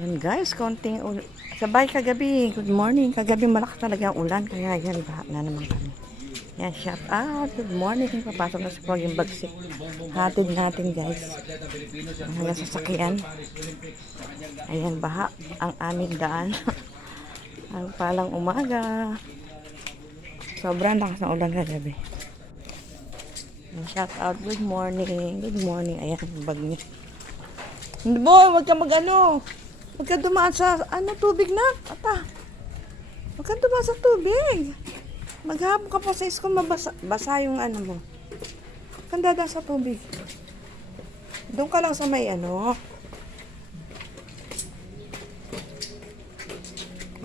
Yan guys, konting ul- sabay kagabi. Good morning. Kagabi malakas talaga ang ulan. Kaya yan, baha na naman kami. Yan, shout out. Good morning. Papasok na si Pog yung bagsik. Hatid natin guys. Hanggang sasakyan. Ayan, baha ang aming daan. ang palang umaga. Sobrang lakas ng ulan kagabi. Shout out. Good morning. Good morning. Ayan, ang bag niya. Hindi mo, wag ka mag-ano. Huwag ka dumaan sa ano, tubig na. Ata. Huwag ka dumaan sa tubig. Maghapon ka pa sa school, mabasa basa yung ano mo. Kang dadaan sa tubig. Doon ka lang sa may ano.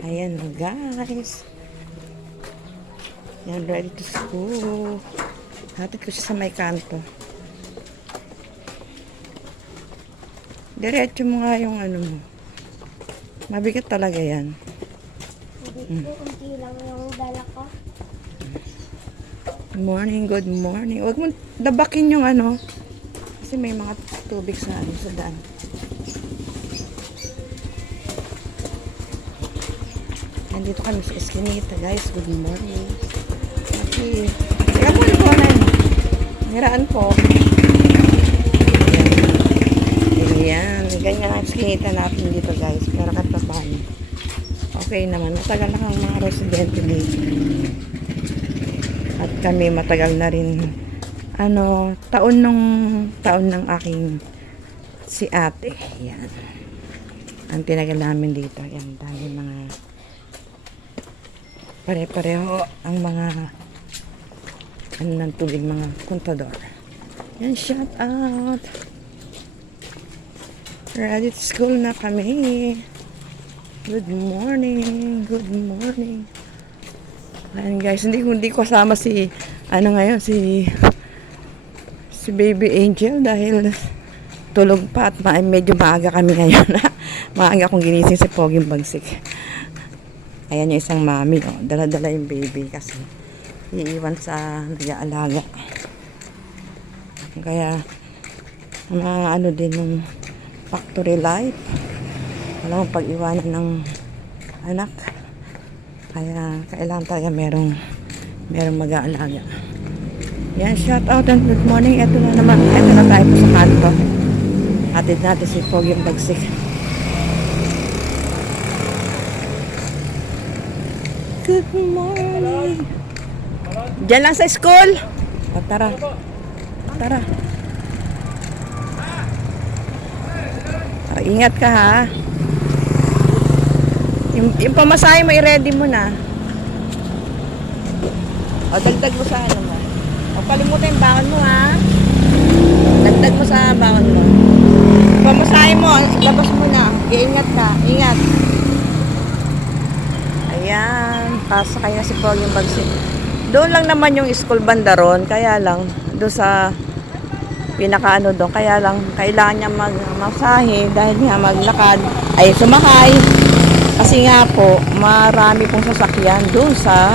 Ayan na guys. Yan, ready to school. Hatid ko siya sa may kanto. Diretso mo nga yung ano mo. Mabigat talaga yan. Hindi po, unti lang yung dala ko. Morning, good morning. Huwag mo dabakin yung ano. Kasi may mga tubig sa ano sa daan. Nandito kami sa Eskinita, guys. Good morning. Okay. Teka po, po na yun. Hiraan po. Ayan. Ayan. Ganyan ang Eskinita natin dito, guys. Pero kahit pa paano. Okay naman. Matagal na kang mga residente dito. At kami matagal na rin ano, taon nung taon ng aking si ate. Yan. Ang tinagal namin dito. Yan, dami mga pare-pareho ang mga ano ng tubig, mga kontador. Yan, shout out. Ready to school na kami. Good morning. Good morning. Ayan guys, hindi hindi ko kasama si ano ngayon si si Baby Angel dahil tulog pa at ma- medyo maaga kami ngayon. maaga kong ginising si Poging Bagsik. Ayan yung isang mami, oh. dala-dala yung baby kasi iiwan sa nag-aalaga. Kaya mga ano din ng factory life. Alam mo, pag-iwanan ng anak. Kaya kailangan talaga merong merong mag-aalaga. Yan, shout out and good morning. Ito na naman, ito na tayo sa kanto. Atid natin si Pogi yung bagsik. Good morning. Diyan lang sa school. O, tara. Tara. Tara, ingat ka ha. Yung, yung pamasahe mo, i-ready mo na. O, dagdag mo sa ano mo. O, kalimutan yung baon mo, ha? Dagdag mo sa baon mo. Pamasahe mo, labas mo na. Iingat ka, ingat. Ayan, pasa kaya si Paul yung bagsi. Doon lang naman yung school banda ron, kaya lang, doon sa pinaka ano doon, kaya lang, kailangan niya magmasahe dahil nga maglakad, ay sumakay. Kasi nga po, marami pong sasakyan doon sa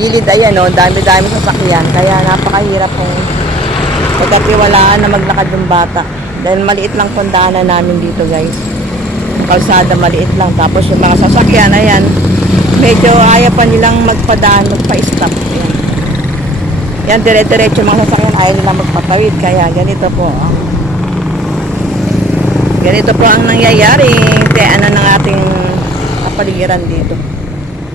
gilid ayan o, dami-dami sasakyan. Kaya napakahirap pong pagkatiwalaan na maglakad yung bata. Dahil maliit lang pong namin dito guys. Kalsada maliit lang. Tapos yung mga sasakyan, ayan, medyo ayaw pa nilang magpadaan, magpa-stop. Ayan. Yan, dire-diretso mga sasakyan, ayaw nilang magpatawid. Kaya ganito po ang Ganito po ang nangyayari. Kaya ano ng ating kapaligiran dito.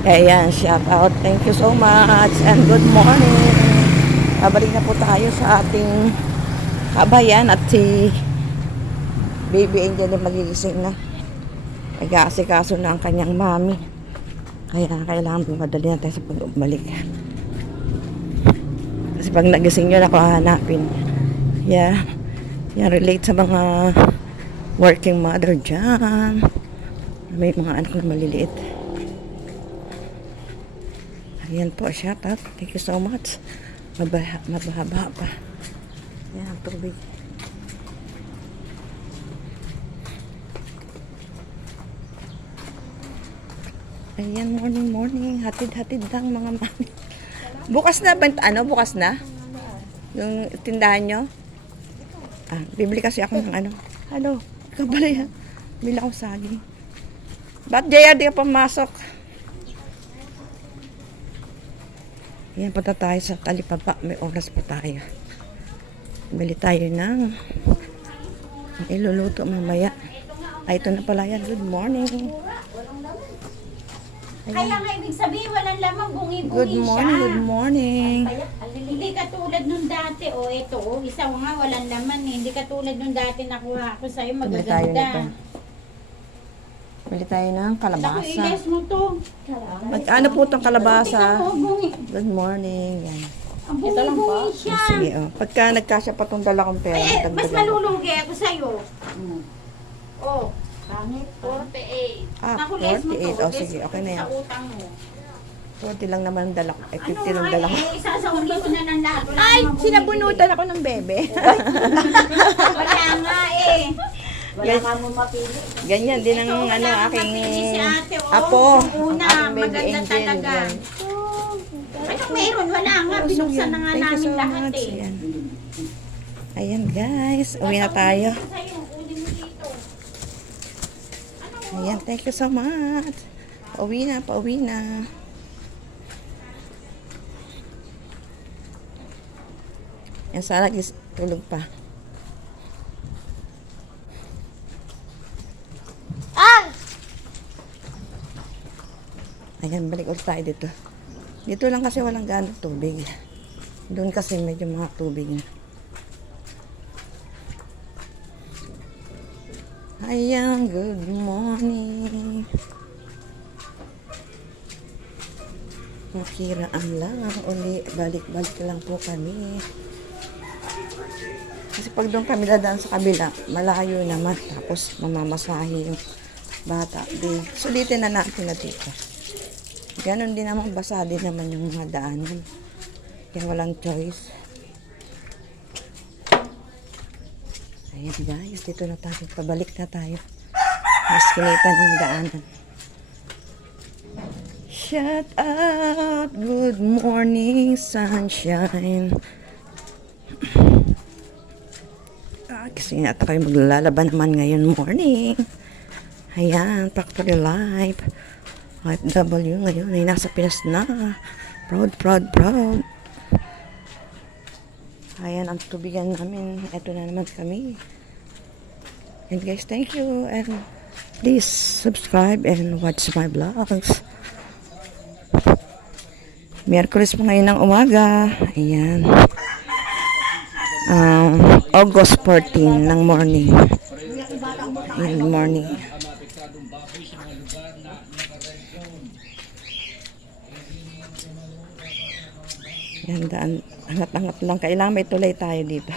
Kaya yan, shout out. Thank you so much and good morning. Babalik na po tayo sa ating kabayan at si Baby Angel ay magigising na. Nag-aasikaso na ang kanyang mami. Kaya kailangan pumadali na tayo sa pagbalik. Kasi pag nagising yun ako hahanapin. Yeah. Yan, relate sa mga working mother dyan. May mga anak na maliliit. Ayan po, shout out. Thank you so much. Mabaha, mabahaba pa. Ayan, ang tubig. Ayan, morning, morning. Hatid-hatid lang mga mami. Bukas na, bant ano, bukas na? Yung tindahan nyo? Ah, bibili kasi ako ng ano. Ano? Kabalaya. Bila ako saging. Ba't Jaya di ka pumasok? Yan, punta tayo sa talipapa. May oras pa tayo. Bili tayo ng iluluto mamaya. Ay, ito na pala yan. Good morning. Kaya nga ibig sabihin, walang lamang bungi-bungi Good morning, siya. good morning. Hindi katulad nung dati, o oh, ito, oh, isa nga walang laman eh. Hindi katulad nung dati nakuha ko sa'yo, Bili tayo nito. magaganda. Bili tayo ng Naku, kalabasa. iles mo to. Mag ano po itong kalabasa? Good morning. Yan. Ang bungi-bungi siya. Sige, oh. Pagka nagkasya pa itong dala kong pera, Eh, mas malulugi ako sa'yo. Oh, pangit. 48. Ah, Naku, les mo 48. to. Oh, Les sige, okay na yan. Sa utang mo. 40 lang naman ang dala ko. Ay, 50 Ano lang nga dala ko. eh, isasauli ko na ng lahat. Wala Ay, namang sinabunutan ako ng bebe. Wala nga eh. Wala ka mo mapili. Ganyan din ang Ito, wala ano, aking mapili si ate, oh. apo. Yung una, ang aking baby maganda angel. talaga. Yan. Ano meron? Wala nga. Oh, so Binuksan yan. na nga Thank you namin so lahat much. eh. Ayan. Ayan guys, uwi na tayo. Sa'yo, kunin mo dito. Ayan, thank you so much. Pauwi na, pauwi na. Yan sana tulog pa. Ayan, balik ulit tayo dito. Dito lang kasi walang ganong tubig. Doon kasi medyo mga tubig na. Ayan, good morning. Makiraan lang. Uli, balik-balik lang po kami. Kasi pag doon kami dadaan sa kabila, malayo naman. Tapos mamamasahe yung bata. Di, sulitin na natin na dito. Ganon din naman, basa din naman yung mga daanan. Kaya walang choice. Ayan guys, dito na tayo. Pabalik na tayo. Mas kinita ng daanan. Shut up, good morning, sunshine. Ah, kasi nga tayo maglalaban naman ngayon morning. Ayan, Factory Life. OFW ngayon ay nasa Pinas na. Proud, proud, proud. Ayan ang tubigan namin. Ito na naman kami. And guys, thank you. And please subscribe and watch my vlogs. Miyerkules pa ngayon ng umaga. Ayan. Um, August 14 ng morning. Ayan, morning. Yan, daan. Angat-angat lang. Kailangan may tulay tayo dito.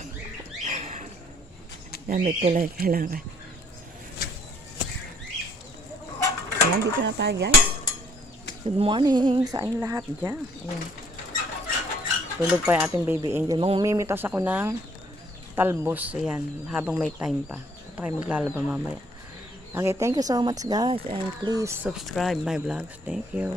Yan, may tulay. Kailangan. Yan, dito na tayo, guys. Good morning sa inyong lahat dyan. Ayan. Tulog pa yung ating baby angel. Mamimitas ako ng talbos. Ayan, habang may time pa. At tayo maglalaba mamaya. Okay, thank you so much guys. And please subscribe my vlogs. Thank you.